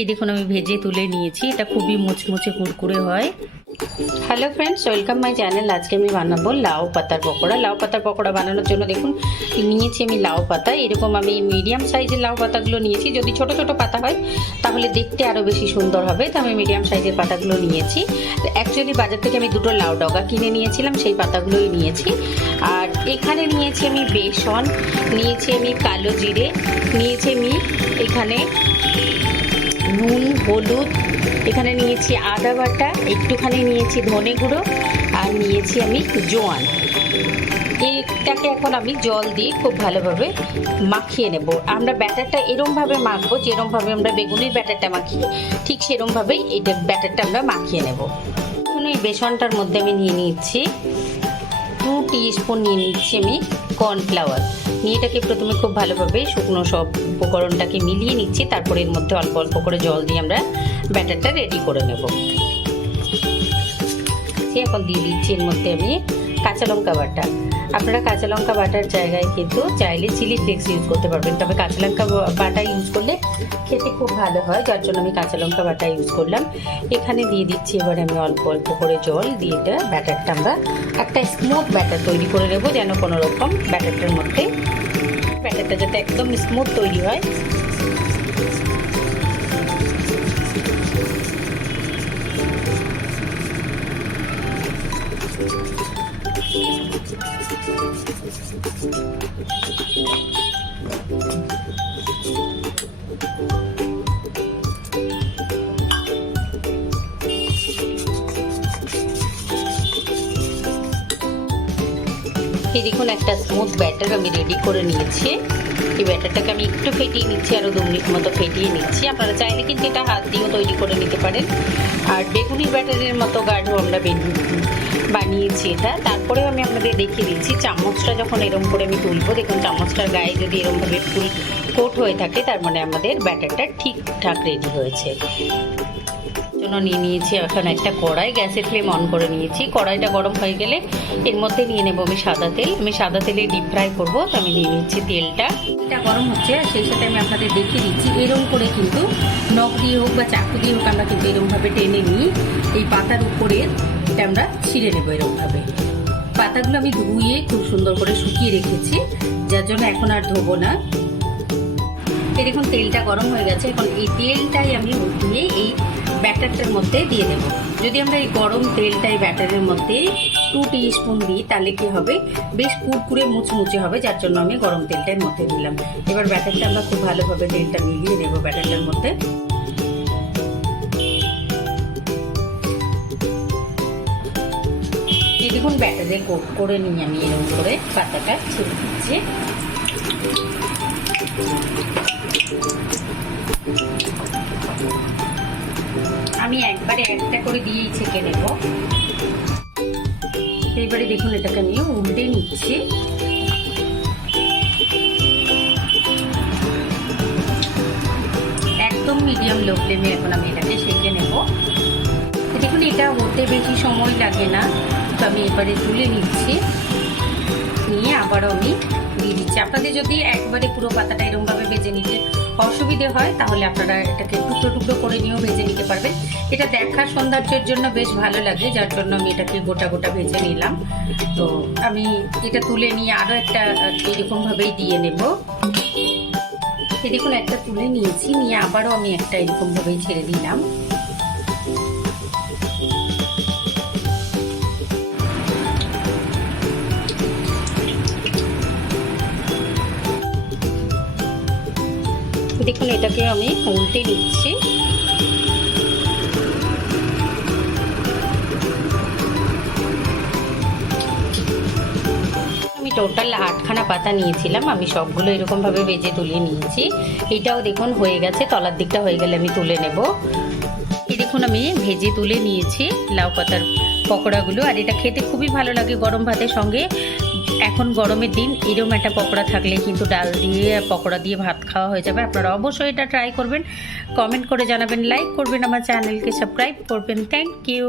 এই দেখুন আমি ভেজে তুলে নিয়েছি, এটা খুবই মুচমুচে কুরকুরে হয়। Hello friends, welcome my channel. আজকে আমি বানাবো লাউ পাতার পকোড়া। লাউ পাতার পকোড়া বানানোর জন্য দেখুন নিয়েছি আমি লাউ পাতা। এরকম আমি মিডিয়াম সাইজের লাউ পাতাগুলো নিয়েছি। যদি ছোট ছোট পাতা হয় তাহলে দেখতে আরও বেশি সুন্দর হবে, তো আমি মিডিয়াম সাইজের পাতাগুলো নিয়েছি। অ্যাকচুয়ালি বাজার থেকে আমি দুটো লাউ ডগা কিনে নিয়েছিলাম, সেই পাতাগুলোই নিয়েছি। আর এখানে নিয়েছি আমি বেসন, নিয়েছি আমি কালো জিরে, নিয়েছি আমি এখানে নুন, হলুদ, এখানে নিয়েছি আদা বাটা, একটুখানি নিয়েছি ধনে গুঁড়ো, আর নিয়েছি আমি জোয়ান। এইটাকে এখন আমি জল দিয়ে খুব ভালোভাবে মাখিয়ে নেব। আমরা ব্যাটারটা এরমভাবে মাখবো যেরমভাবে আমরা বেগুনের ব্যাটারটা মাখি, ঠিক সেরমভাবেই এটা ব্যাটারটা আমরা মাখিয়ে নেব। এখন এই বেসনটার মধ্যে আমি নিয়ে নিচ্ছি 2 টিস্পুন নিয়ে নিচ্ছি আমি কর্নফ্লাওয়ার। নিয়ে এটাকে প্রথমে খুব ভালোভাবে শুকনো সব উপকরণটাকে মিলিয়ে নিচ্ছি, তারপরে এর মধ্যে অল্প অল্প করে জল দিয়ে আমরা ব্যাটারটা রেডি করে নেব। এখন দিয়ে দিচ্ছি এর মধ্যে আমি কাঁচা লঙ্কা বাটা। আপনারা কাঁচা লঙ্কা বাটার জায়গায় কিন্তু চাইলে চিলি ফ্লেক্স ইউজ করতে পারবেন, তবে কাঁচা লঙ্কা বাটা ইউজ করলে খেতে খুব ভালো হয়, যার জন্য আমি কাঁচা লঙ্কা বাটা ইউজ করলাম। এখানে দিয়ে দিচ্ছি এবার আমি অল্প অল্প করে জল দিয়ে এটা ব্যাটারটা আমরা একটা স্মুথ ব্যাটার তৈরি করে নেব, যেন কোনো রকম ব্যাটারটার মধ্যে ব্যাটারটা যাতে একদম স্মুথ তৈরি হয়। এই দেখুন একটা স্মুথ ব্যাটার আমি রেডি করে নিয়েছি। এই ব্যাটারটাকে আমি একটু ফেটিয়ে নিচ্ছি, আরও 2 মিনিট মতো ফেটিয়ে নিচ্ছি। আপনারা চাইলে কিন্তু এটা হাত দিয়েও তৈরি করে নিতে পারেন। আর বেগুনি ব্যাটারের মতো গাঢ় আমরা বানিয়েছি এটা। তারপরেও আমি আপনাদের দেখিয়ে দিচ্ছি চামচটা যখন এরম করে আমি তুলবো, দেখুন চামচটার গায়ে যদি এরমভাবে ফুল কোট হয়ে থাকে তার মানে আমাদের ব্যাটারটা ঠিকঠাক রেডি হয়েছে। জন্য নিয়ে নিয়েছি এখন একটা কড়াই, গ্যাসের ফ্লেম অন করে নিয়েছি। কড়াইটা গরম হয়ে গেলে এর মধ্যে নিয়ে নেবো আমি সাদা তেল। আমি সাদা তেলে ডিপ ফ্রাই করবো, তো আমি নিয়ে নিচ্ছি তেলটা। এটা গরম হচ্ছে, আর সেই সাথে আমি আপনাদের দেখিয়ে দিচ্ছি এরকম করে কিন্তু নখ দিয়ে হোক বা চাকু দিয়ে হোক আমরা কিন্তু এরকমভাবে টেনে নিই এই পাতার উপরে, এটা আমরা ছিঁড়ে নেবো এরকমভাবে। পাতাগুলো আমি ধুয়ে খুব সুন্দর করে শুকিয়ে রেখেছি, যার জন্য এখন আর ধোবো না। এই দেখুন তেলটা গরম হয়ে গেছে, এখন এই তেলটাই আমি উঠিয়ে এই ব্যাটারটার মধ্যে দিয়ে দেব। যদি আমরা এই গরম তেলটা এই ব্যাটারের মধ্যে 2 টিস্পুন দিই তাহলে কি হবে, বেশ কুরকুরে মুচমুচে হবে, যার জন্য আমি গরম তেলটার মধ্যে দিলাম। এবার ব্যাটারটা আমরা খুব ভালোভাবে তেলটা মিলিয়ে নেব ব্যাটারটার মধ্যে। এই দেখুন ব্যাটারে কোট করে নিয়ে আমি এরকম করে পাতাটা ছেড়ে দিচ্ছি। আমি একবারে একটা করে দিয়েই ছেঁকে নেব। এইবারে দেখুন এটাকে আমি উল্টে নিচ্ছি। একদম মিডিয়াম লো ফ্লেমে এখন আমি এটাকে সেঁকে নেব। দেখুন এটা হতে বেশি সময় লাগে না, তো আমি এবারে তুলে নিচ্ছি, নিয়ে আবারও আমি দিয়ে দিচ্ছি। আপনাদের যদি একবারে পুরো পাতাটা এরকমভাবে ভেজে নিতে অসুবিধে হয় তাহলে আপনারা এটাকে টুকরো টুকরো করে নিয়েও ভেজে নিতে পারবেন। এটা দেখার সৌন্দর্যের জন্য বেশ ভালো লাগে, যার জন্য আমি এটাকে গোটা গোটা ভেজে নিলাম। তো আমি এটা তুলে নিয়ে আরও একটা এরকমভাবেই দিয়ে নেব। দেখুন একটা তুলে নিয়েছি, নিয়ে আবারও আমি একটা এরকমভাবেই ছেড়ে দিলাম। দেখুন এটাকে আমি উল্টে নিচ্ছি। আমি টোটাল 8খানা পাতা নিয়েছিলাম, আমি সবগুলো এরকমভাবে ভেজে তুলে নিয়েছি। এটাও দেখুন হয়ে গেছে, তলার দিকটা হয়ে গেলে আমি তুলে নেব। এই দেখুন আমি ভেজে তুলে নিয়েছি লাউ পাতার পকোড়াগুলো, আর এটা খেতে খুবই ভালো লাগে গরম ভাতের সঙ্গে। এখন গরমের দিন এরকম একটা পকোড়া থাকলে কিন্তু ডাল দিয়ে পকোড়া দিয়ে ভাত খাওয়া হয়ে যাবে। আপনারা অবশ্যই এটা ট্রাই করবেন, কমেন্ট করে জানাবেন, লাইক করবেন, আমার চ্যানেলকে সাবস্ক্রাইব করবেন। Thank you.